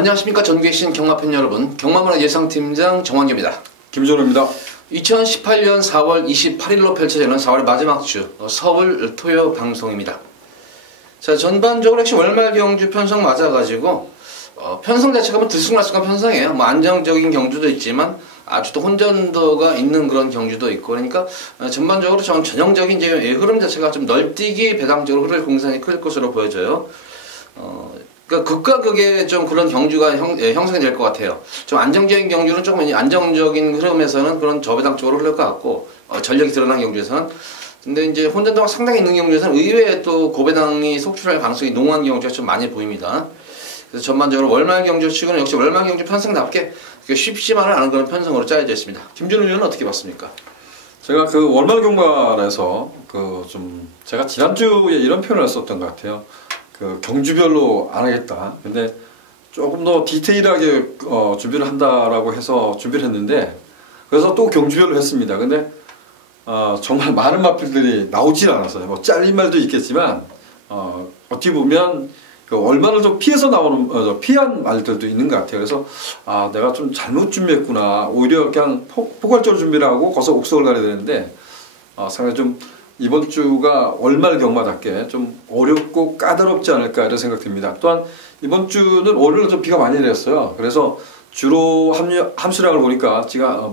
안녕하십니까. 전국에 계신 경마팬 여러분, 경마문화 예상팀장 정환규입니다. 김준호입니다. 2018년 4월 28일로 펼쳐지는 4월의 마지막 주 서울 토요 방송입니다. 자, 전반적으로 역시 월말 경주 편성 맞아가지고 편성 자체가 뭐 들쑥날쑥한 편성이에요. 뭐 안정적인 경주도 있지만 아주 또 혼전도가 있는 그런 경주도 있고, 그러니까 전반적으로 전형적인 이제 흐름 자체가 좀 널뛰기 배당적으로 흐를 공산이 클 것으로 보여져요. 그러니까 극과 극의 좀 그런 경주가 형성이 될 것 같아요. 좀 안정적인 경주는 조금 안정적인 흐름에서는 그런 저배당적으로 흐를 것 같고, 전력이 드러난 경주에서는. 근데 이제 혼전도가 상당히 있는 경주에서는 의외에 또 고배당이 속출할 가능성이 농후한 경주가 좀 많이 보입니다. 그래서 전반적으로 월말 경주 치고는 역시 월말 경주 편성답게 쉽지만은 않은 그런 편성으로 짜여져 있습니다. 김준우 의원은 어떻게 봤습니까? 제가 그 월말 경마에서 제가 지난주에 이런 표현을 썼던 것 같아요. 그 경주별로 안 하겠다. 근데 조금 더 디테일하게 준비를 한다라고 해서 준비를 했는데, 그래서 또 경주별로 했습니다. 근데 정말 많은 마필들이 나오질 않았어요. 뭐 잘린 말도 있겠지만 어떻게 보면 그 월말을 좀 피해서 나오는 피한 말들도 있는 것 같아요. 그래서 내가 좀 잘못 준비했구나. 오히려 그냥 포괄적으로 준비를 하고 거기서 옥석을 가야 되는데 상당히 좀 이번 주가 월말 경마답게 좀 어렵고 까다롭지 않을까 이런 생각 듭니다. 또한 이번 주는 월요일에 좀 비가 많이 내렸어요. 그래서 주로 함수량을 보니까 제가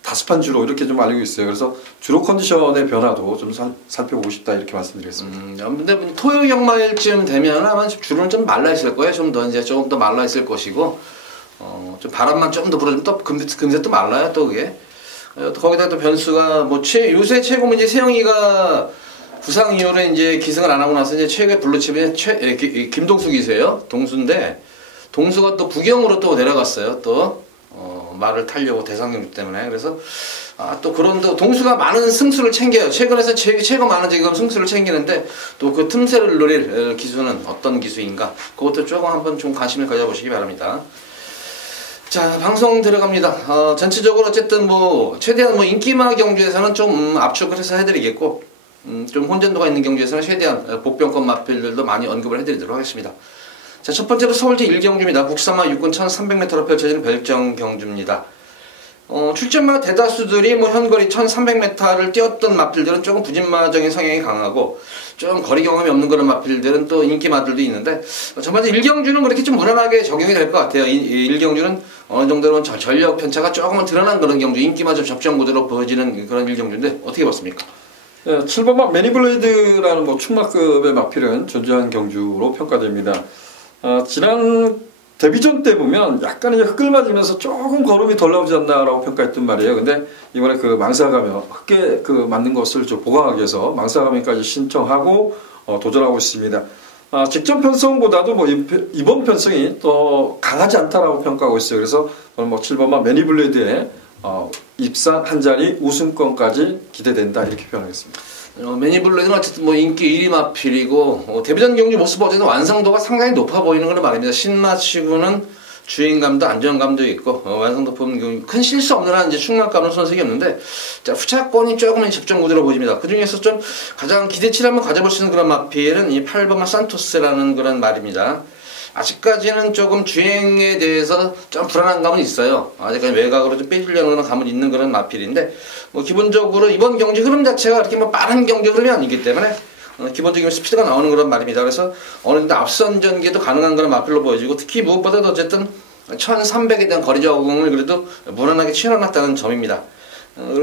다습한 주로 이렇게 좀 알고 있어요. 그래서 주로 컨디션의 변화도 좀 살펴보고 싶다 이렇게 말씀드리겠습니다. 근데 토요 경마일쯤 되면 아마 주로는 좀 말라 있을 거예요. 조금 더 말라 있을 것이고, 좀 바람만 좀 더 불어주면 또 금세 또 말라요. 또 그게. 거기다 또 변수가 요새 최고 이제 세영이가 부상 이후로 이제 기승을 안 하고 나서 이제 최고의 블루칩이 김동수 기수예요. 동수인데 동수가 또 부경으로 또 내려갔어요. 또 말을 타려고 대상 경주 때문에. 그래서 또 그런 동수가 많은 승수를 챙겨요. 최근에서 최고 많은 지금 승수를 챙기는데 또 그 틈새를 노릴 기수는 어떤 기수인가? 그것도 조금 한번 좀 관심을 가져보시기 바랍니다. 자, 방송 들어갑니다. 전체적으로 어쨌든 최대한 인기마 경주에서는 좀 압축을 해서 해드리겠고, 좀 혼전도가 있는 경주에서는 최대한 복병권 마필들도 많이 언급을 해드리도록 하겠습니다. 자, 첫 번째로 서울 제1경주입니다. 국사마 육군 1300m로 펼쳐지는 별정 경주입니다. 출전마 대다수들이 현거리 1300m를 뛰었던 마필들은 조금 부진마적인 성향이 강하고, 좀 거리 경험이 없는 그런 마필들은 또 인기마들도 있는데, 전반적으로 1경주는 그렇게 좀 무난하게 적용이 될 것 같아요. 1경주는 어느 정도는 전력 편차가 조금은 드러난 그런 경주, 인기마 좀 접전 구도로 보여지는 그런 1경주인데 어떻게 봤습니까? 네, 7번마 매니블레이드라는 충마급의 마필은 존재한 경주로 평가됩니다. 지난 데뷔전 때 보면 약간 이제 흙을 맞으면서 조금 걸음이 덜 나오지 않나라고 평가했단 말이에요. 근데 이번에 그 망사가면 흙에 맞는 것을 좀 보강하기 위해서 망사가면까지 신청하고 도전하고 있습니다. 직전 편성보다도 이번 편성이 더 강하지 않다라고 평가하고 있어요. 그래서 7번마 매니블레이드의 입상 한 자리 우승권까지 기대된다 이렇게 표현하겠습니다. 매니블레이드는 어쨌든 인기 1위 마필이고, 데뷔전 경주 모습 어쨌든 완성도가 상당히 높아 보이는 건 말입니다. 신마치고는 주행감도 안정감도 있고, 완성도 보면 큰 실수 없는 한 이제 충만감은 손색이 없는데, 자, 후차권이 조금은 접전 구도로 보입니다. 그 중에서 좀 가장 기대치를 한번 가져볼 수 있는 그런 마필은 이 8번마 산토스라는 그런 말입니다. 아직까지는 조금 주행에 대해서 좀 불안한 감은 있어요. 아직까지 외곽으로 좀 빼주려는 감은 있는 그런 마필인데, 기본적으로 이번 경주 흐름 자체가 그렇게 빠른 경주 흐름이 아니기 때문에 기본적인 스피드가 나오는 그런 말입니다. 그래서 어느 정도 앞선 전개도 가능한 그런 마필로 보여지고, 특히 무엇보다도 어쨌든 1300에 대한 거리 적응을 그래도 무난하게 치러놨다는 점입니다.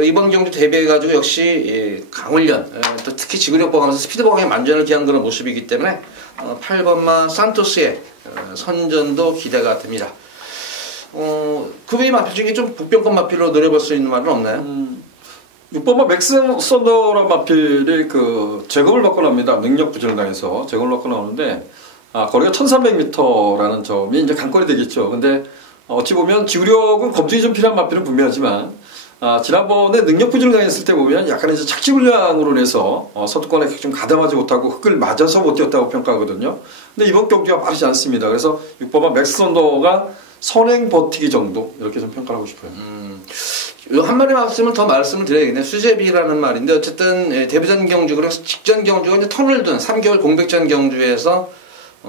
이번 경주 대비해가지고 역시 강훈련, 또 특히 지구력 보강하면서 스피드 보강에 만전을 기한 그런 모습이기 때문에 8번마 산토스의 선전도 기대가 됩니다. 그 외의 마필 중에 좀 복병권 마필로 노려볼 수 있는 말은 없나요? 6번마 맥스 썬더라는 마필이 제검을 받고 나옵니다. 능력 부진을 당해서 제검을 받고 나오는데, 거리가 1300m라는 점이 이제 관건이 되겠죠. 근데 어찌 보면 지구력은 검증이 좀 필요한 마필은 분명하지만, 지난번에 능력 부진을 당했을 때 보면 약간 이제 착지불량으로 인해서 서두권에 좀 가담하지 못하고 흙을 맞아서 못 뛰었다고 평가하거든요. 근데 이번 경기가 빠르지 않습니다. 그래서 6번마 맥스 썬더가 선행 버티기 정도 이렇게 좀 평가를 하고 싶어요. 한 마리 말씀을 더 말씀을 드려야겠네요. 수제비라는 말인데, 어쨌든 데뷔전 경주, 그리고 직전 경주가 이제 턴을 둔 3개월 공백전 경주에서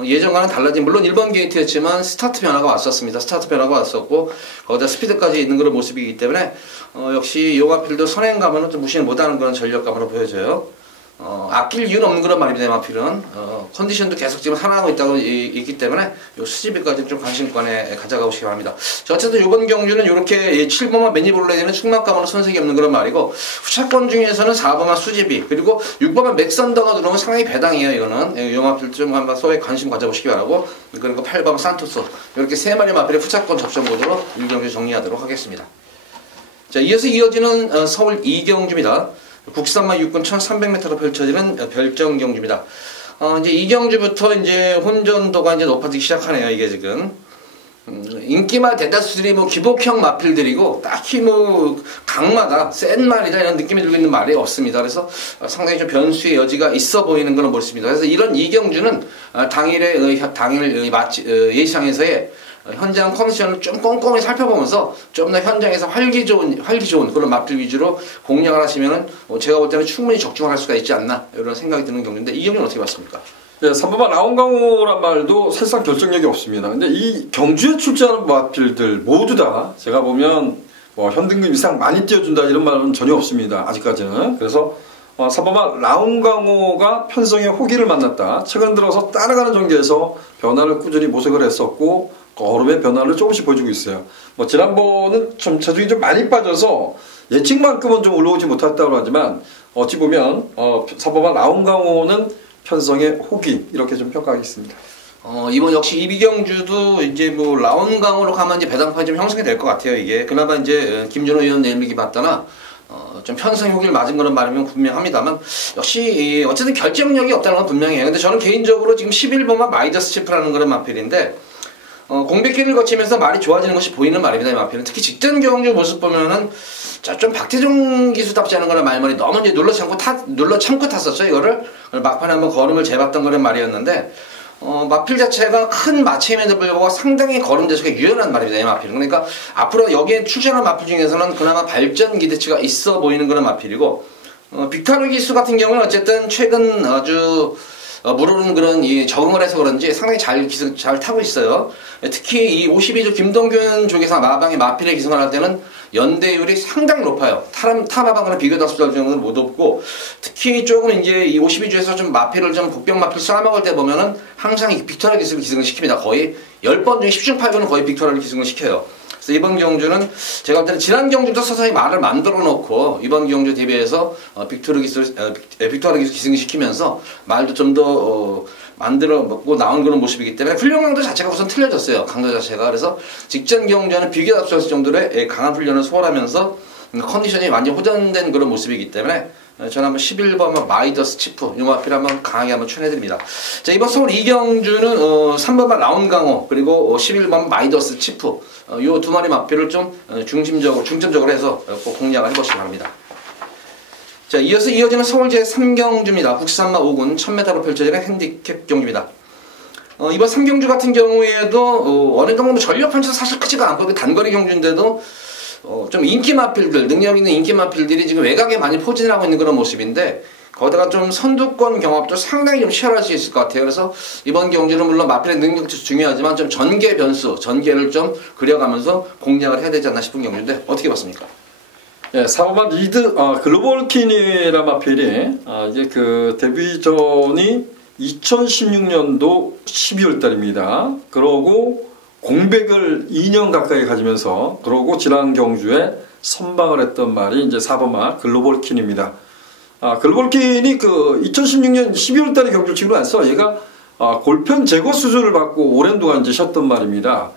예전과는 달라진, 물론 1번 게이트였지만 스타트 변화가 왔었습니다. 스타트 변화가 왔었고 거기다 스피드까지 있는 그런 모습이기 때문에 역시 용화필도 선행감은 좀 무시를 못하는 그런 전력감으로 보여져요. 아낄 이유는 없는 그런 말입니다. 용화필은 컨디션도 계속 지금 살아나고 있다고 있기 때문에 요 수지비까지 좀 관심권에 가져가 보시기 바랍니다. 자, 어쨌든 이번 경주는 이렇게 7번만 매니볼레이는 충막감으로 손색이 없는 그런 말이고, 후차권 중에서는 4번만 수지비, 그리고 6번만 맥선더가 들어오면 상당히 배당이에요. 이거는 용화필 좀 한번 소에 관심 가져보시기 바라고, 그리고 8번 산토스, 이렇게 3마리 마필의 후차권 접전 모드로 1경주 정리하도록 하겠습니다. 자, 이어서 이어지는 서울 2경주입니다. 국산마 육군 1300m로 펼쳐지는 별정 경주입니다. 이제 이 경주부터 이제 혼전도가 이제 높아지기 시작하네요. 이게 지금 인기마 대다수들이 뭐 기복형 마필들이고 딱히 뭐 강마다 센 말이다 이런 느낌이 들고 있는 말이 없습니다. 그래서 상당히 좀 변수의 여지가 있어 보이는 그런 모습입니다. 그래서 이런 이 경주는 당일 예시장에서의 현장 컨디션을 좀 꼼꼼히 살펴보면서 좀 더 현장에서 활기 좋은 그런 마필 위주로 공략을 하시면은 제가 볼 때는 충분히 적중할 수가 있지 않나 이런 생각이 드는 경주인데, 이 경주는 어떻게 봤습니까? 예, 3번마 라운강호란 말도 사실상 결정력이 없습니다. 근데 이 경주에 출제하는 마필들 모두 다 제가 보면 뭐 현등급 이상 많이 띄워준다 이런 말은 전혀 없습니다. 아직까지는. 그래서 3번마 라운강호가 편성의 호기를 만났다. 최근 들어서 따라가는 전개에서 변화를 꾸준히 모색을 했었고 걸음의 변화를 조금씩 보여주고 있어요. 뭐 지난번은 좀 체중이 좀 많이 빠져서 예측만큼은 좀 올라오지 못했다고 하지만 어찌 보면 3번마 라운강호는 편성의 호기 이렇게 좀 평가하겠습니다. 이번 역시 이비경주도 이제 뭐 라운강호로 가면 이제 배당판이 좀 형성이 될 것 같아요. 이게 그나마 이제 김준호 의원 내밀기 봤다나 좀 편성 효기를 맞은 거는 말이면 분명합니다만, 역시 어쨌든 결정력이 없다는 건 분명해요. 근데 저는 개인적으로 지금 11번만 마이더스 치프라는 그런 마필인데 공백기를 거치면서 말이 좋아지는 것이 보이는 말입니다. 이 마필은 특히 직전 경주 모습 보면은 좀 박태종 기수답지 않은 거는 말머리 너무 이제 눌러 참고 탔었죠. 이거를 막판에 한번 걸음을 재봤던 거는 말이었는데, 마필 자체가 큰 마체임에도 불구하고 상당히 걸음 자체가 유연한 말입니다. 이 마필은. 그러니까 앞으로 여기에 출전한 마필 중에서는 그나마 발전 기대치가 있어 보이는 그런 마필이고, 빅타르 기수 같은 경우는 어쨌든 최근 아주 무르른 그런 적응을 해서 그런지 상당히 잘 타고 있어요. 특히 이 52조 김동균 쪽에서 마방의 마필에 기승을 할 때는 연대율이 상당히 높아요. 타 마방과는 비교도 할 정도는 못 높고, 특히 조금 이제 이 52조에서 좀 마필을 좀 복병 마필 쏴먹을 때 보면은 항상 이 빅토리아 기승을 시킵니다. 거의 10번 중에 10중 8번은 거의 빅토리아를 기승을 시켜요. 그래서 이번 경주는 제가 볼 때는 지난 경주도 서서히 말을 만들어 놓고 이번 경주 대비해서 빅토리아 기술 기승을 시키면서 말도 좀 더 만들어 먹고 나온 그런 모습이기 때문에 훈련 강도 자체가 우선 틀려졌어요. 강도 자체가. 그래서 직전 경주와는 비교 앞섰을 정도의 강한 훈련을 소홀하면서 컨디션이 완전 호전된 그런 모습이기 때문에 저는 한번 11번 마이더스 치프 용화필 한번 강하게 한번 추천해드립니다. 자, 이번 서울 2경주는 3번만 라운강호 그리고 11번 마이더스 치프 요 두 마리 마필을 좀 중점적으로 해서 꼭 공략을 해보시기 바랍니다. 자, 이어서 이어지는 서울 제3경주입니다. 국산마 5군 1000m로 펼쳐지는 핸디캡 경주입니다. 이번 3경주 같은 경우에도 어느 정도 전력 편차가 사실 크지가 않고 단거리 경주인데도 좀 인기 마필들, 능력 있는 인기 마필들이 지금 외곽에 많이 포진하고 있는 그런 모습인데, 거기다가 좀 선두권 경합도 상당히 좀 치열할 수 있을 것 같아요. 그래서 이번 경주는 물론 마필의 능력도 중요하지만 좀 전개 변수, 전개를 좀 그려가면서 공략을 해야 되지 않나 싶은 경주인데 어떻게 봤습니까? 예, 4번만 리드 글로벌 킨이라 마필이 이제 그 데뷔전이 2016년도 12월 달입니다. 그러고 공백을 2년 가까이 가지면서 그러고 지난 경주에 선방을 했던 말이 이제 4번마 글로벌 킨입니다. 글로벌 킨이 그 2016년 12월 달에 경주를 치고 나서 얘가 골편 제거 수술을 받고 오랜 동안 이제 쉬었던 말입니다.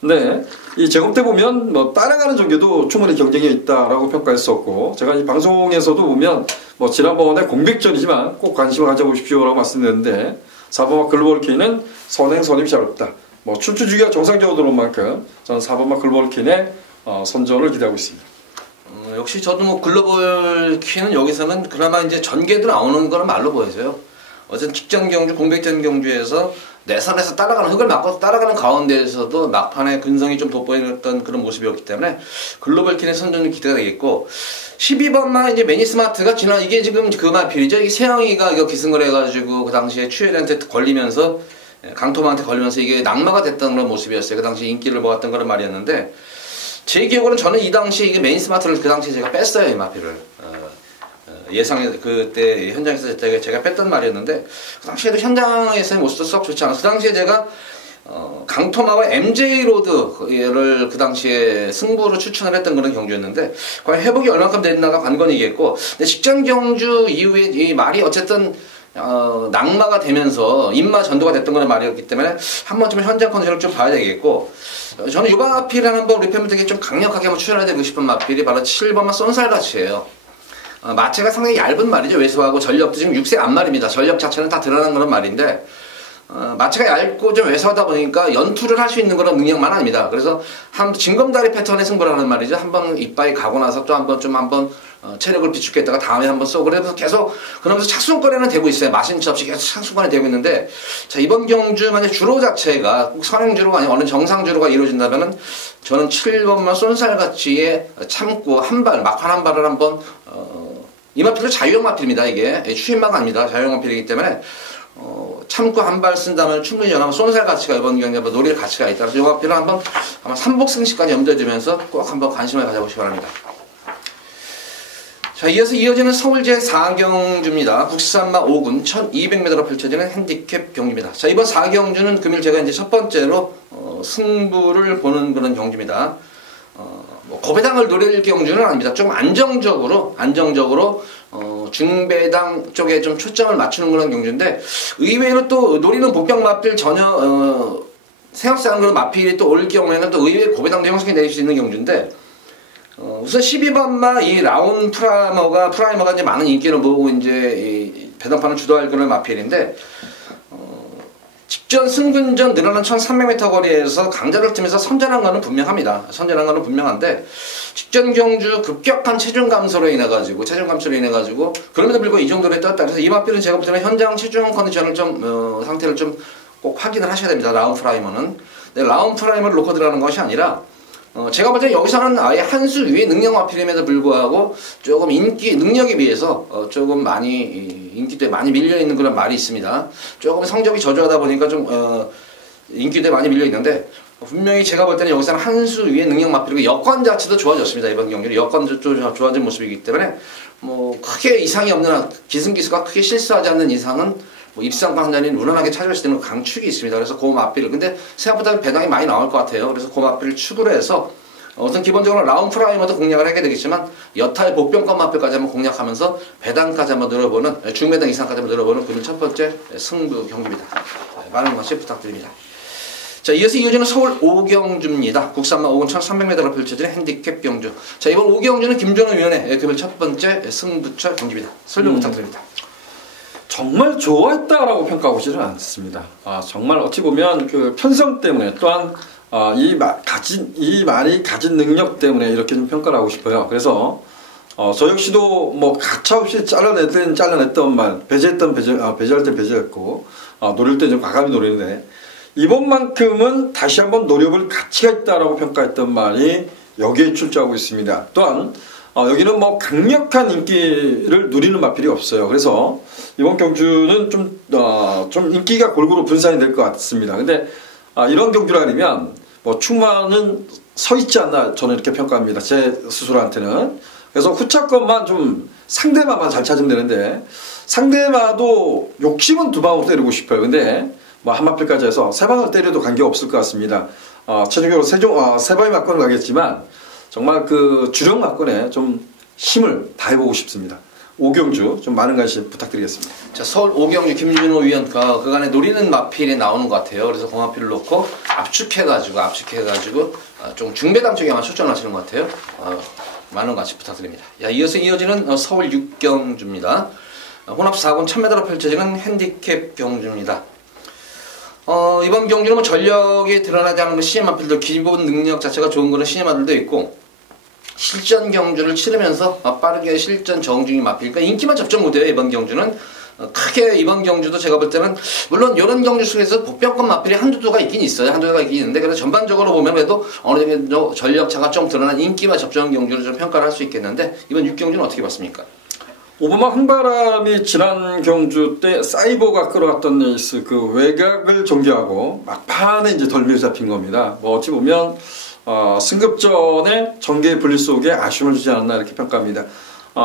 근데 이 제거 때 보면 뭐 따라가는 전개도 충분히 경쟁이 있다라고 평가했었고, 제가 이 방송에서도 보면 뭐 지난번에 공백전이지만 꼭 관심을 가져보십시오라고 말씀드렸는데, 4번마 글로벌 킨은 선행선임이 잘 없다. 뭐 출주주기가 정상적으로 들어온 만큼 저는 4번마 글로벌 킨의 선전을 기대하고 있습니다. 역시 저도 뭐 글로벌 킨은 여기서는 그나마 이제 전개도 나오는 거는 말로 보여져요. 어쨌든 직전 경주, 공백전 경주에서 내선에서 따라가는 흙을 막고 따라가는 가운데에서도 막판에 근성이 좀 돋보였던 그런 모습이었기 때문에 글로벌 킨의 선전이 기대가 되겠고, 12번만 이제 매니스마트가 이게 지금 그 마필이죠. 이게 세영이가 이거 기승을 해가지고 그 당시에 추엘한테 걸리면서 강토마한테 걸리면서 이게 낙마가 됐던 그런 모습이었어요. 그 당시 인기를 모았던 그런 말이었는데 제 기억으로는 저는 이 당시 이게 메인 스마트를 그 당시에 제가 뺐어요. 이 마필을. 예상에 그때 현장에서 제가 뺐던 말이었는데 그 당시에도 현장에서의 모습도 썩 좋지 않아서 그 당시에 제가 강토마와 MJ 로드를 그 당시에 승부로 추천을 했던 그런 경주였는데 과연 회복이 얼마큼 됐나가 관건이겠고 근데 직전 경주 이후에 이 말이 어쨌든 낙마가 되면서 인마 전도가 됐던 그런 말이었기 때문에 한 번쯤은 현장 컨디션을 좀 봐야 되겠고 저는 이 마필을 한번 우리 팬분들에게 좀 강력하게 한번 추천해드리고 싶은 마필이 바로 7번마 쏜살같이예요. 마체가 상당히 얇은 말이죠. 왜소하고 전력도 지금 6세 앞말입니다. 전력 자체는 다 드러난 그런 말인데 마체가 얇고 좀 왜소하다 보니까 연투를 할 수 있는 그런 능력만 아닙니다. 그래서 한 징검다리 패턴의 승부를 하는 말이죠. 한번 이빠이 가고 나서 또 한번 체력을 비축했다가 다음에 한번 쏘고 그래서 계속 그러면서 착순권에는 되고 있어요. 마신치 없이 계속 착순권에 되고 있는데 자 이번 경주 만약 주로 자체가 꼭 선행주로가 아니고 어느 정상주로가 이루어진다면은 저는 7번만 쏜살같이에 참고 막판 한 발을 한번 이 마필도 자유형 마필입니다. 이게 추임마가 아닙니다. 자유형 마필이기 때문에 참고 한 발 쓴다면 충분히 연하면 쏜살 가치가 이번 경기에 노릴 가치가 있다. 그래서 이 마필을 한번 아마 3복승시까지 염두에 두면서 꼭 한번 관심을 가져보시기 바랍니다. 자, 이어지는 서울 제4경주입니다. 국산마 5군 1200m로 펼쳐지는 핸디캡 경주입니다. 자, 이번 4경주는 금일 제가 이제 첫 번째로 승부를 보는 그런 경주입니다. 고배당을 노릴 경주는 아닙니다. 좀 안정적으로 중배당 쪽에 좀 초점을 맞추는 그런 경주인데 의외로 또 노리는 복병 마필 전혀 생각상으로 그런 마필이 또 올 경우에는 또 의외 고배당도 형성이 될 수 있는 경주인데 우선 12번마 이 라운 프라이머가 이제 많은 인기를 모으고 이제 이 배당판을 주도할 그런 마필인데 직전 승근전 늘어난 1300m 거리에서 강자를 틈에서 선전한 거는 분명합니다. 선전한 거는 분명한데 직전 경주 급격한 체중 감소로 인해 가지고 그럼에도 불구하고 이 정도로 떴다. 그래서 이 마필은 제가 볼 때는 현장 체중 컨디션을 좀 상태를 좀 꼭 확인을 하셔야 됩니다. 라운 프라이머는. 근데 라운 프라이머를 놓고 들어가는 것이 아니라 제가 볼 때 여기서는 아예 한 수 위의 능력 마필임에도 불구하고 조금 능력에 비해서 조금 많이 인기도에 많이 밀려있는 그런 말이 있습니다. 조금 성적이 저조하다 보니까 좀 인기도에 많이 밀려있는데 분명히 제가 볼 때는 여기서는 한 수 위의 능력 마필이고 여건 자체도 좋아졌습니다. 이번 경기는 여건도 좋아진 모습이기 때문에 뭐 크게 이상이 없는 한 기승기수가 크게 실수하지 않는 이상은 뭐 입상권 한 잔이 무난하게 찾을 수 있는 강축이 있습니다. 그래서 그 마필을 근데 생각보다 배당이 많이 나올 것 같아요. 그래서 그 마필을 축으로 해서 우선 기본적으로 라운 프라이머도 공략을 하게 되겠지만 여타의 복병권 마필까지 한번 공략하면서 배당까지 한번 늘어보는 중배당 이상까지 한번 늘어보는 그런 첫 번째 승부 경기입니다. 많은 관심 부탁드립니다. 자, 이어지는 서울 5경주입니다. 국산마 5군 1300m로 펼쳐지는 핸디캡 경주. 자, 이번 5경주는 김준호 위원의 금일 첫 번째 승부처 경기입니다. 설명 부탁드립니다. 정말 좋아했다라고 평가하고 싶지는 않습니다. 정말 어찌 보면 그 편성 때문에 또한 이 말이 가진 능력 때문에 이렇게 좀 평가를 하고 싶어요. 그래서 저 역시도 뭐 가차없이 잘라냈던 말, 배제할 때 배제했고 노릴 때 좀 과감히 노리는데 이번만큼은 다시 한번 노려볼 가치가 있다라고 평가했던 말이 여기에 출제하고 있습니다. 또한 여기는 뭐 강력한 인기를 누리는 마필이 없어요. 그래서 이번 경주는 좀 인기가 골고루 분산이 될 것 같습니다. 근데 이런 경주라 아니면 뭐 충만은 서 있지 않나 저는 이렇게 평가합니다. 제 스스로한테는. 그래서 후차권만 좀 상대마만 잘 찾으면 되는데 상대마도 욕심은 두 방으로 때리고 싶어요. 근데 뭐 한 마필까지 해서 세 방을 때려도 관계없을 것 같습니다. 최종적으로 세 방의 막권을 가겠지만 정말 그 주력 막권에 좀 힘을 다해보고 싶습니다. 5경주 좀 많은 관심 부탁드리겠습니다. 자, 서울 5경주 김준호 위원 그간에 노리는 마필이 나오는 것 같아요. 그래서 그 마필을 놓고 압축해가지고 좀 중배당 쪽에 아마 초점을 하시는 것 같아요. 많은 관심 부탁드립니다. 이어지는 서울 6경주입니다. 혼합 4군 1000m로 펼쳐지는 핸디캡 경주입니다. 이번 경주는 뭐 전력이 드러나지 않는 신예 마필들 기본 능력 자체가 좋은 그런 신예 마들도 있고 실전 경주를 치르면서 빠르게 실전 정중히 마필 그러니까 인기만 접점 못해요. 이번 경주는 크게 이번 경주도 제가 볼 때는 물론 이런 경주 속에서 복병권 마필이 한두 개가 있긴 있어요. 한두 개가 있긴 있는데 그래서 전반적으로 보면 그래도 어느 정도 전력차가 좀 드러난 인기만 접점 경주를 좀 평가를 할 수 있겠는데 이번 6경주는 어떻게 봤습니까? 오바마 흥바람이 지난 경주 때 사이버가 끌어왔던 레이스 그 외곽을 전개하고 막판에 이제 덜미를 잡힌 겁니다. 뭐 어찌 보면 승급전에 전개 분리 속에 아쉬움을 주지 않았나 이렇게 평가합니다.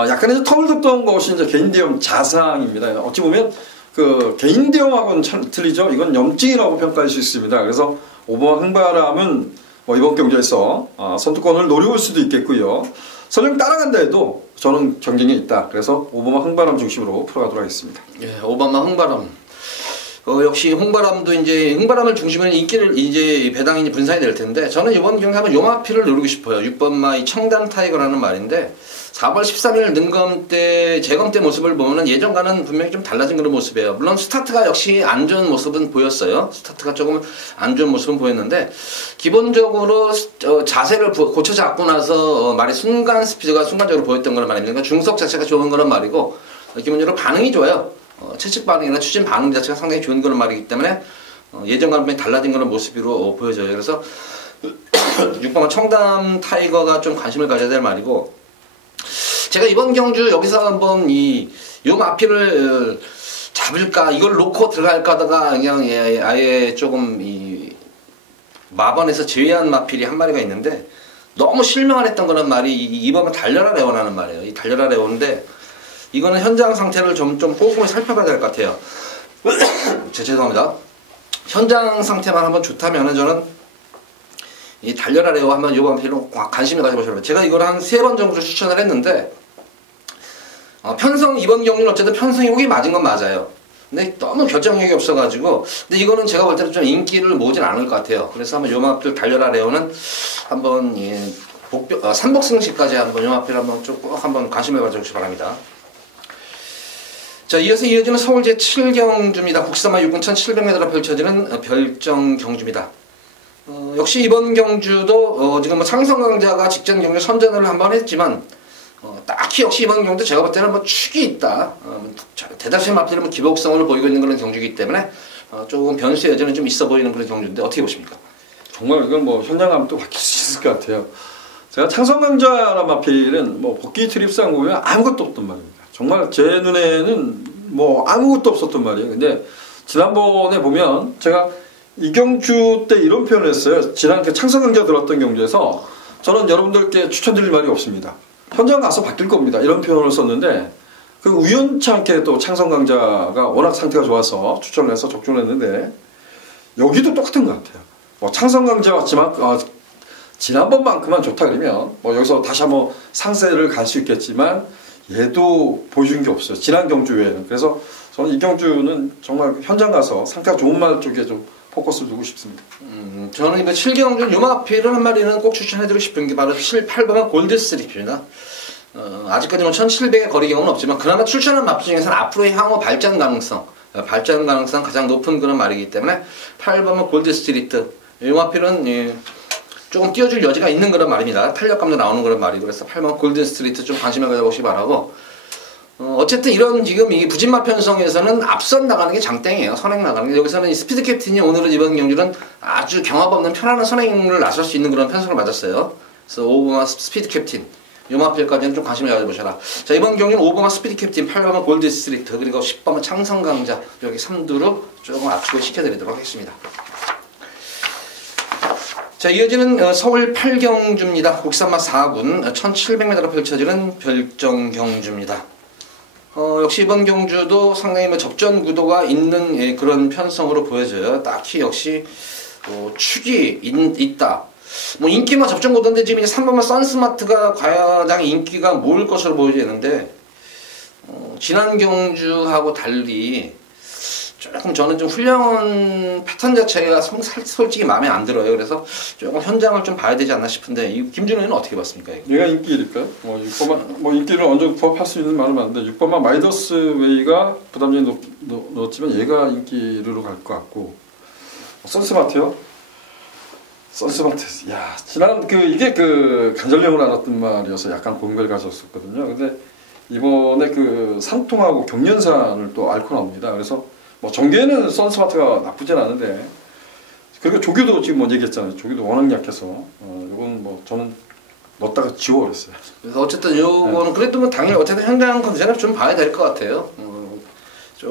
약간 이제 텀을 뒀던 것이 이제 개인 대형 자상입니다. 어찌 보면 그 개인 대형하고는 틀리죠. 이건 염증이라고 평가할 수 있습니다. 그래서 오바마 흥바람은 뭐 이번 경주에서 선두권을 노려볼 수도 있겠고요. 설령 따라간다 해도 저는 경쟁이 있다. 그래서 오바마 흥바람 중심으로 풀어가도록 하겠습니다. 예, 오바마 흥바람. 역시 흥바람도 이제 흥바람을 중심으로 인기를 이제 배당이 분산이 될 텐데 저는 이번 경기 한번 요마피를 노리고 싶어요. 6번 마이 청담 타이거라는 말인데 4월 13일 능검 때 재검 때 모습을 보면은 예전과는 분명히 좀 달라진 그런 모습이에요. 물론 스타트가 역시 안 좋은 모습은 보였어요. 스타트가 조금 안 좋은 모습은 보였는데 기본적으로 자세를 고쳐 잡고 나서 말이 순간적으로 보였던 거란 말입니다. 그러니까 중속 자체가 좋은 거란 말이고 기본적으로 반응이 좋아요. 채찍 반응이나 추진 반응 자체가 상당히 좋은 그런 말이기 때문에 예전과는 분명히 달라진 그런 모습으로 보여져요. 그래서 6번 청담 타이거가 좀 관심을 가져야 될 말이고 제가 이번 경주 여기서 한번 요 마피를 잡을까 이걸 놓고 들어갈까 하다가 그냥 아예 조금 마번에서 제외한 마필이 한 마리가 있는데 너무 실망을 했던 거는 말이 이번은 달려라 레온하는 말이에요. 이 달려라 레온인데 이거는 현장 상태를 좀 꼼꼼히 살펴봐야 될 것 같아요. 죄송합니다. 현장 상태만 한번 좋다면은 저는 이 달려라 레오 한번 요번 필로 관심을 가져보시라고. 제가 이걸 한 3번 정도 추천을 했는데 편성 이번 경기는 어쨌든 편성이 오기 맞은 건 맞아요. 근데 너무 결정력이 없어가지고 근데 이거는 제가 볼 때는 좀 인기를 모으진 않을 것 같아요. 그래서 한번 요마필 달려라 레오는 한번 삼복승시까지 한번 요마필 한번 쭉 한번 관심을 가져주시기 바랍니다. 자, 이어지는 서울 제7경주입니다. 국산마 6군 1700m로 펼쳐지는 별정 경주입니다. 역시 이번 경주도 지금 뭐 창성강자가 직전 경주 선전을 한번 했지만 딱히 역시 이번 경주 제가 볼 때는 뭐 축이 있다. 대다수의 마필은 기복성을 보이고 있는 그런 경주이기 때문에 조금 변수 여전히 좀 있어 보이는 그런 경주인데 어떻게 보십니까? 정말 이건 뭐 현장 가면 또 바뀔 수 있을 것 같아요. 제가 창성강자란 마필은 뭐 복귀 트립상 보면 아무것도 없던 말입니다. 정말 제 눈에는 뭐 아무것도 없었던 말이에요. 근데 지난번에 보면 제가 이 경주 때 이런 표현을 했어요. 지난 창성강자 들었던 경주에서 저는 여러분들께 추천드릴 말이 없습니다. 현장 가서 바뀔 겁니다. 이런 표현을 썼는데 그 우연치 않게 또 창성강자가 워낙 상태가 좋아서 추천을 해서 적중을 했는데 여기도 똑같은 것 같아요. 뭐 창성강자 같지만 지난번만큼만 좋다 그러면 뭐 여기서 다시 한번 상세를 갈 수 있겠지만 얘도 보여준 게 없어요. 지난 경주 외에는. 그래서 저는 이 경주는 정말 현장 가서 상태가 좋은 말 쪽에 좀 포커스를 두고 싶습니다. 저는 이번 7경주 요마필을 한 마리는 꼭 추천해드리고 싶은 게 바로 7, 8번의 골드스트립입니다. 아직까지 뭐 1700의 거리 경험은 없지만 그나마 출전한 마필 중에서는 앞으로의 향후 발전 가능성 가장 높은 그런 말이기 때문에 8번은 골드스트리트 요마필은 조금 띄워줄 여지가 있는 그런 말입니다. 탄력감도 나오는 그런 말이고 그래서 8번 골든스트리트 좀 관심을 가져보시기 바라고 어쨌든 이런 지금 이 부진마 편성에서는 앞선 나가는 게 장땡이에요. 선행 나가는 게 여기서는 이 스피드 캡틴이 오늘은 이번 경주는 아주 경합 없는 편안한 선행을 나설 수 있는 그런 편성을 맞았어요. 그래서 5번마 스피드 캡틴 요마필까지는 좀 관심을 가져보셔라. 자, 이번 경기는 5번마 스피드 캡틴 8번마 골든스트리트 그리고 10번마 창성강자 여기 3두로 조금 압축을 시켜드리도록 하겠습니다. 자, 이어지는 서울 8경주입니다. 국산마 4군 1700m로 펼쳐지는 별정경주입니다. 역시 이번 경주도 상당히 뭐 접전 구도가 있는 그런 편성으로 보여져요. 딱히 역시 축이 있다. 뭐 인기만 접전 구도인데 지금 이제 3번마 선스마트가 가장 인기가 모을 것으로 보여지는데 지난 경주하고 달리 조금 저는 좀 훈련 패턴 자체가 솔직히 마음에 안 들어요. 그래서 조금 현장을 좀 봐야 되지 않나 싶은데 김준호는 어떻게 봤습니까? 얘가 인기일까요? 6번만 뭐 인기를 어느 정도 부합할 수 있는 말은 맞는데 6번만 마이더스 웨이가 부담점이 높지만 얘가 인기로 갈 것 같고 선스마트요? 선스마트 야 지난 이게 간절령을 알았던 말이어서 약간 공백을 가졌었거든요. 근데 이번에 산통하고 경련산을 또 앓고 나옵니다. 그래서 뭐 전개는 선스마트가 나쁘진 않은데 그리고 조교도 지금 먼저 얘기했잖아요. 조교도 워낙 약해서 이건 뭐 저는 넣었다가 지워버렸어요. 그래서 어쨌든 요거는 그래도 뭐 당연히 어쨌든 현장 컨디션을 좀 봐야 될 것 같아요.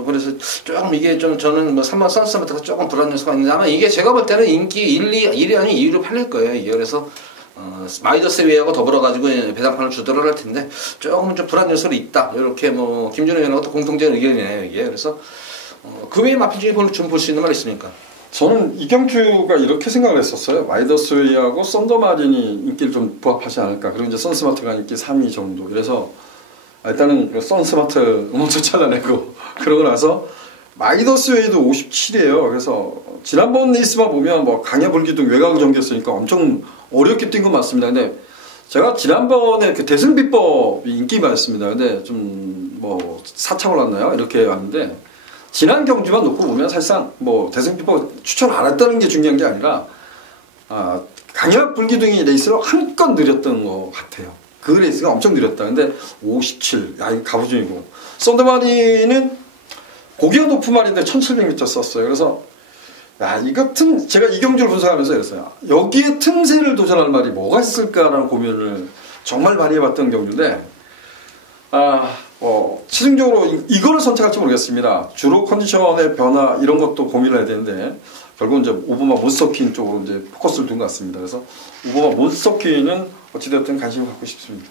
그래서 조금 이게 좀 저는 뭐 3번 선스부터 조금 불안 요소가 있는데 아마 이게 제가 볼 때는 인기 1위 아니 2위로 팔릴 거예요. 이게 그래서 마이더스 웨이하고 더불어가지고 배당판을 주도록 할 텐데 조금 좀 불안 요소가 있다. 이렇게 뭐 김준호 의원하고 공통적인 의견이네요. 이게 그래서 그 외에 마필 중에 좀 볼 수 있는 말 있습니까? 저는 이경주가 이렇게 생각을 했었어요. 마이더스 웨이하고 썬더마린이 인기를 좀 부합하지 않을까. 그리고 이제 선스마트가 인기 3위 정도. 그래서 일단은 그 선스마트 먼저 잘라내고 그러고 나서 마이더스 웨이도 57이에요. 그래서 지난번 레이스만 보면 뭐 강야 불기둥 외곽 전개였으니까 엄청 어렵게 뛴 건 맞습니다. 근데 제가 지난번에 그 대승 비법이 인기가 있습니다. 근데 좀 뭐 4차 올랐나요? 이렇게 왔는데 지난 경주만 놓고 보면 사실상 뭐 대승 비법 추천 안 했다는 게 중요한 게 아니라 강야 불기둥이 레이스를 한껏 느렸던 것 같아요. 그 레이스가 엄청 느렸다. 근데 57, 야 이거 가부중이고 썬더마린은 고기가 높은 말인데 1700m 썼어요. 그래서 야 이거 제가 이경주를 분석하면서 이랬어요. 여기에 틈새를 도전할 말이 뭐가 있을까라는 고민을 정말 많이 해봤던 경주인데 최종적으로 이거를 선택할지 모르겠습니다. 주로 컨디션의 변화 이런 것도 고민을 해야 되는데 결국은 이제 오버마 몬스터퀸 쪽으로 이제 포커스를 둔 것 같습니다. 그래서 오버마 몬스터퀸은 어찌되었든 관심을 갖고 싶습니다.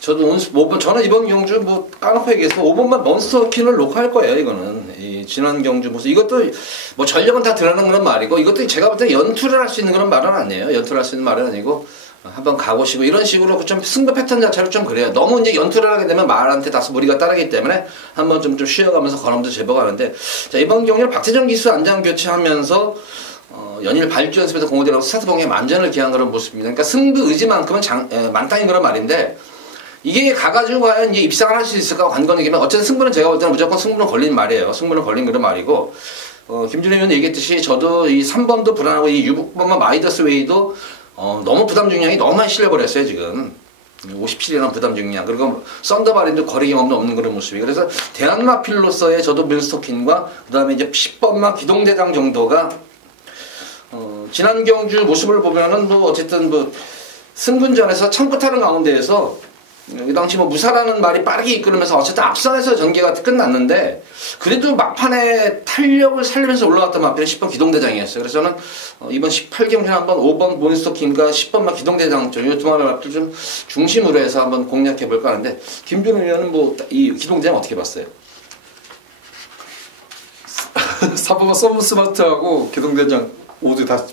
저는 이번 경주 뭐 까놓고 얘기해서 5번만 몬스터퀸을 녹화할 거예요. 이거는 이 지난 경주 모습 이것도 뭐 전력은 다 드러나는 그런 말이고 이것도 제가 볼 때 연투를 할 수 있는 그런 말은 아니에요. 연투를 할 수 있는 말은 아니고 한번 가보시고 이런 식으로 좀 승부 패턴 자체를 좀 그래요. 너무 이제 연투를 하게 되면 말한테 다소 무리가 따르기 때문에 한번 좀 쉬어가면서 걸으면서 제보가 하는데 자 이번 경기를 박태정 기수 안장 교체하면서 연일 발주 연습에서 공호대라고 스타트 봉에 만전을 기한 그런 모습입니다. 그러니까 승부 의지만큼은 만땅인 그런 말인데 이게 가가지고 과연 이제 입상을 할 수 있을까 관건이기면 어쨌든 승부는 제가 볼 때는 무조건 승부는 걸린 말이에요. 승부는 걸린 그런 말이고 김준호 의원 얘기했듯이 저도 이 3번도 불안하고 이 6번만 마이더스 웨이도 너무 부담 중량이 너무 많이 실려버렸어요 지금 57이라는 부담 중량 그리고 썬더바린도 거리감 없는 그런 모습이 그래서 대한마필로서의 저도 몬스터퀸과 그 다음에 이제 10번만 기동대장 정도가 지난 경주 모습을 보면은 뭐 어쨌든 뭐 승분전에서 참끝하는 가운데에서 이 당시 뭐 무사라는 말이 빠르게 이끌으면서 어쨌든 앞선에서 전개가 끝났는데 그래도 막판에 탄력을 살리면서 올라갔던 마필이 10번 기동대장이었어요. 그래서 저는 이번 18경기는 한번 5번 몬스터킹과 10번만 기동대장 이 두 마리 마필 좀 중심으로 해서 한번 공략해 볼까 하는데 김준호 의원은 뭐 이 기동대장 어떻게 봤어요? 4번만 썸스마트하고 기동대장 모두 다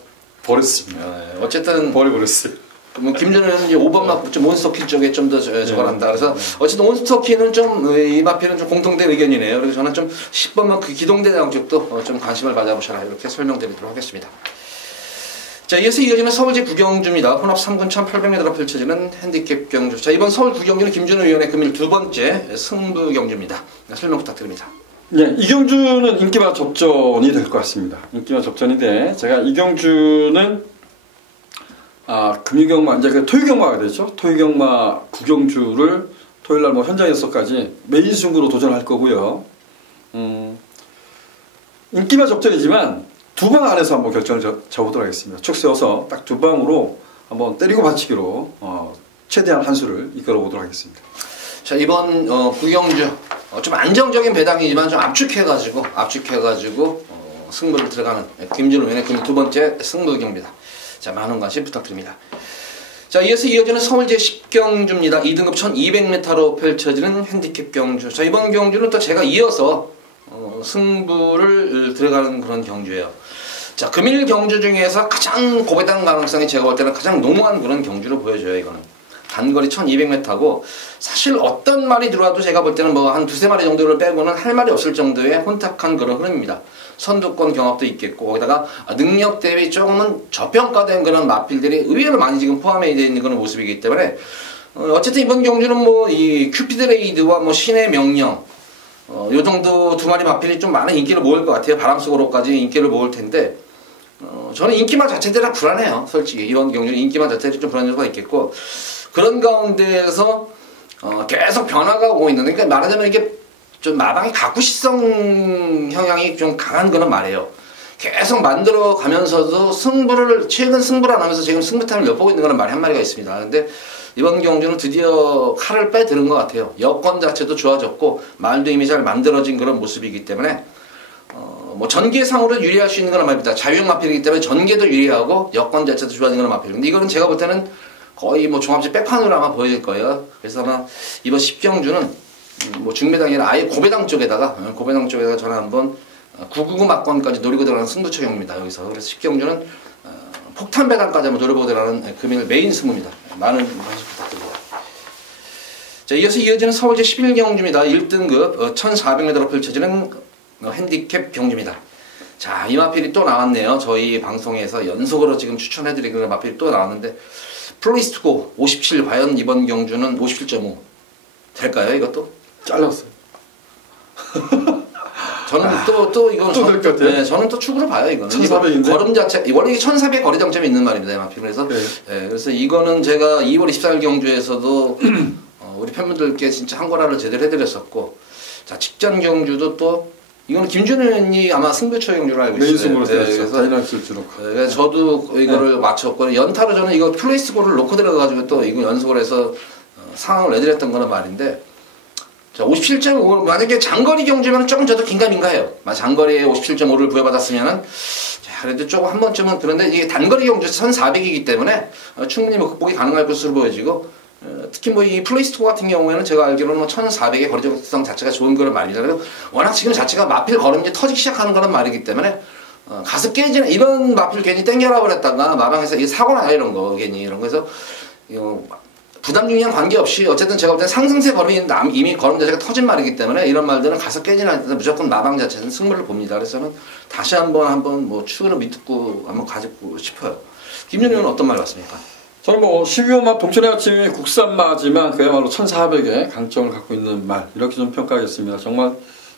버렸습니다. 어쨌든 버려버렸어요. 뭐 김준호 의원은 이제 5번만 몬스터키 쪽에 좀 더 저걸 한다. 그래서 어쨌든 몬스터키는 좀 이 마필은 좀 공통된 의견이네요. 그래서 저는 좀 10번만 그 기동대장 쪽도 좀 관심을 받아보셔라 이렇게 설명드리도록 하겠습니다. 자 이어서 이어지는 서울제 9경주입니다. 혼합 3군 1800m로 펼쳐지는 핸디캡 경주. 자 이번 서울 9경주는 김준호 의원의 금일 두 번째 승부 경주입니다. 설명 부탁드립니다. 네, 이 경주는 인기마 접전이 될 것 같습니다. 인기마 접전인데 제가 이 경주는 금유경마, 이제 그 토요경마가 되죠. 토요경마 9경주를 토요일날 뭐 현장 연습까지 메인 승부로 도전할 거고요. 인기마 접전이지만 두 방 안에서 한번 결정을 잡아보도록 하겠습니다. 축 세워서 딱 두 방으로 한번 때리고 받치기로 최대한 한 수를 이끌어 보도록 하겠습니다. 자 이번 9경주 좀 안정적인 배당이지만 좀 압축해가지고 승부를 들어가는 김준호 의원의 금일 두 번째 승부 경기입니다. 자, 많은 관심 부탁드립니다. 자, 이어지는 서울제 10경주입니다. 2등급 1200m로 펼쳐지는 핸디캡 경주. 자, 이번 경주는 또 제가 이어서 승부를 들어가는 그런 경주예요. 자, 금일 경주 중에서 가장 고배당 가능성이 제가 볼 때는 가장 농후한 그런 경주로 보여져요, 이거는. 단거리 1200m고 사실 어떤 말이 들어와도 제가 볼 때는 뭐 한 두세 마리 정도를 빼고는 할 말이 없을 정도의 혼탁한 그런 흐름입니다. 선두권 경합도 있겠고 거기다가 능력 대비 조금은 저평가된 그런 마필들이 의외로 많이 지금 포함되어 있는 그런 모습이기 때문에 어쨌든 이번 경주는 뭐 이 큐피드 레이드와 뭐 신의 명령 요 정도 두 마리 마필이 좀 많은 인기를 모을 것 같아요. 바람 속으로까지 인기를 모을 텐데 저는 인기만 자체대로 불안해요. 솔직히 이번 경주는 인기만 자체로 좀 불안할 수가 있겠고 그런 가운데에서 계속 변화가 오고 있는 그러니까 말하자면 이게 좀 마방의 가쿠시성 형향이 좀 강한 거는 말이에요. 계속 만들어 가면서도 최근 승부를 안 하면서 지금 승부타임을 엿보고 있는 거는 말이 한 마리가 있습니다. 근데 이번 경주는 드디어 칼을 빼들은 것 같아요. 여건 자체도 좋아졌고 말도 이미 잘 만들어진 그런 모습이기 때문에 뭐 전개상으로 유리할 수 있는 건 말입니다. 자유형 마필이기 때문에 전개도 유리하고 여건 자체도 좋아진 건 마필. 근데 이거는 제가 볼 때는 거의 뭐 종합지 백판으로 아마 보여질 거예요. 그래서 아마 이번 10경주는 뭐 중매당이 아니라 아예 고배당 쪽에다가 저는 한번 999 막권까지 노리고 들어가는 승부처경입니다. 여기서. 그래서 10경주는 폭탄 배당까지 한번 노려보고 들어가는 금일 메인 승부입니다. 많은 관심 부탁드립니다. 자, 이어서 이어지는 서울제 11경주입니다. 1등급 1400m로 펼쳐지는 핸디캡 경주입니다. 자, 이 마필이 또 나왔네요. 저희 방송에서 연속으로 지금 추천해드리는 마필이 또 나왔는데 플레이스투고 57 과연 이번 경주는 57.5 될까요? 이것도? 잘랐어요. 저는 또 이건 될 것 같아요. 네, 저는 또 축으로 봐요. 이거는 1400인데 걸음 자체 원래 이게 1400 거리 장점이 있는 말입니다. 이 마필. 그래서 그래서 이거는 제가 2월 24일 경주에서도 우리 팬분들께 진짜 한 거라를 제대로 해드렸었고, 자 직전 경주도 또 이거는 김준현이 아마 승부처 경주로 알고 있어요. 메인 승부로 그래서 다이나믹스로. 그래서 저도 이거를 맞췄고 연타로 저는 이거 플레이스골을 놓고 들어가가지고 또 이거 연속을 해서 상황을 내드렸던 거는 말인데. 자, 57.5 만약에 장거리 경주면 조금 저도 긴가민가해요. 장거리에 57.5를 부여받았으면은 자, 그래도 조금 한 번쯤은 그런데 이게 단거리 경주 1400이기 때문에 충분히 뭐 극복이 가능할 것으로 보여지고 특히 뭐 이 플레이스토어 같은 경우에는 제가 알기로는 뭐 1400의 거리 정성 자체가 좋은 거란 말이죠. 그래서 워낙 지금 자체가 마필 걸음이 터지기 시작하는 거란 말이기 때문에 가서 깨지는 이런 마필 괜히 땡겨라 버렸다가 마방에서 이게 사고 나요 이런 거 괜히 이런 거에서 부담 중량 관계없이 어쨌든 제가 볼 때는 상승세 걸음이 이미 걸음 자체가 터진 말이기 때문에 이런 말들은 가서 깨지는 않는데 무조건 마방 자체는 승부를 봅니다. 그래서 저는 다시 한번 뭐 추후를 믿고 한번 가지고 싶어요. 김준희 의원은 어떤 말 같습니까? 저는 뭐 12호마 동천의 아침이 국산마지만 그야말로 1400의 강점을 갖고 있는 말 이렇게 좀 평가하겠습니다. 정말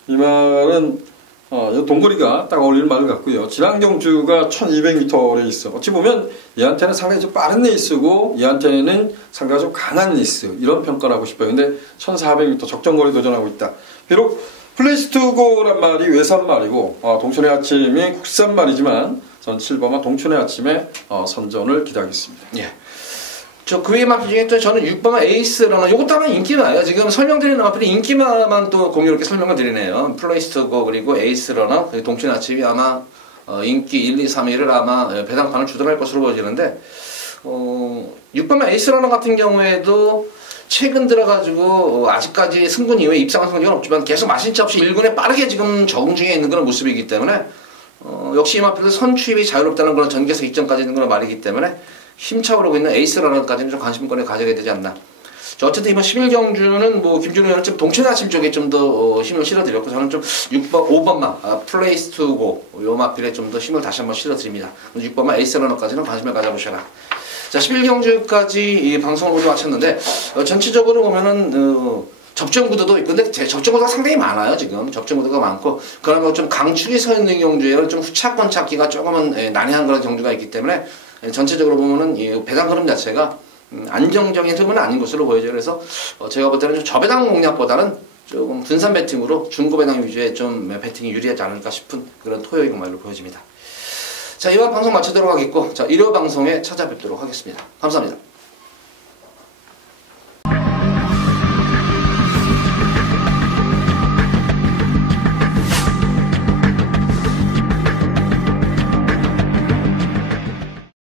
이 말은 동거리가 딱 어울리는 말을 같고요. 지난 경주가 1200m 레이스. 어찌 보면 얘한테는 상당히 좀 빠른 레이스고 얘한테는 상당히 좀 강한 레이스. 이런 평가를 하고 싶어요. 근데 1400m 적정거리 도전하고 있다. 비록 플레이스투고란 말이 외산 말이고 동천의 아침이 국산 말이지만 전 7번만 동천의 아침에 선전을 기대하겠습니다. 예. 그 외의 마필 중에 또 저는 6번은 에이스러너, 요것도 하나 인기마예요. 지금 설명드리는 마필이 인기마만 또 공유롭게 설명을 드리네요. 플레이스토고 그리고 에이스러너, 동천 아침이 아마 인기 1, 2, 3위를 아마 배당판을 주도할 것으로 보여지는데 6번은 에이스러너 같은 경우에도 최근 들어가지고 아직까지 승분 이후에 입상한 성적은 없지만 계속 마신차 없이 1군에 빠르게 지금 적응 중에 있는 그런 모습이기 때문에 역시 이 마필도 선취입이 자유롭다는 그런 전개석 이점까지 있는 그런 말이기 때문에 힘차 오르고 있는 에이스러너까지는 좀 관심권을 가져야 되지 않나. 자, 어쨌든 이번 11경주는 뭐 김준호 의원은 좀 동천의 아침 쪽에 좀 더 힘을 실어드렸고 저는 좀 6번, 5번만 플레이스 투고 요 마필에 좀 더 힘을 다시 한번 실어드립니다. 6번만 에이스러너까지는 관심을 가져보셔라. 자, 11경주까지 이 방송을 모두 마쳤는데 전체적으로 보면은 접전 구도도 있고 근데 접전 구도가 상당히 많아요. 지금 접전 구도가 많고 그러면 좀 강축이 서 있는 경주에는 좀 후차권 찾기가 조금은 난해한 그런 경주가 있기 때문에 전체적으로 보면은 이 배당 흐름 자체가 안정적인 흐름은 아닌 것으로 보여져요. 그래서 제가 볼 때는 좀 저배당 공략보다는 조금 분산 배팅으로 중고 배당 위주의 좀 배팅이 유리하지 않을까 싶은 그런 토요일 말로 보여집니다. 자, 이번 방송 마치도록 하겠고, 자, 일요 방송에 찾아뵙도록 하겠습니다. 감사합니다.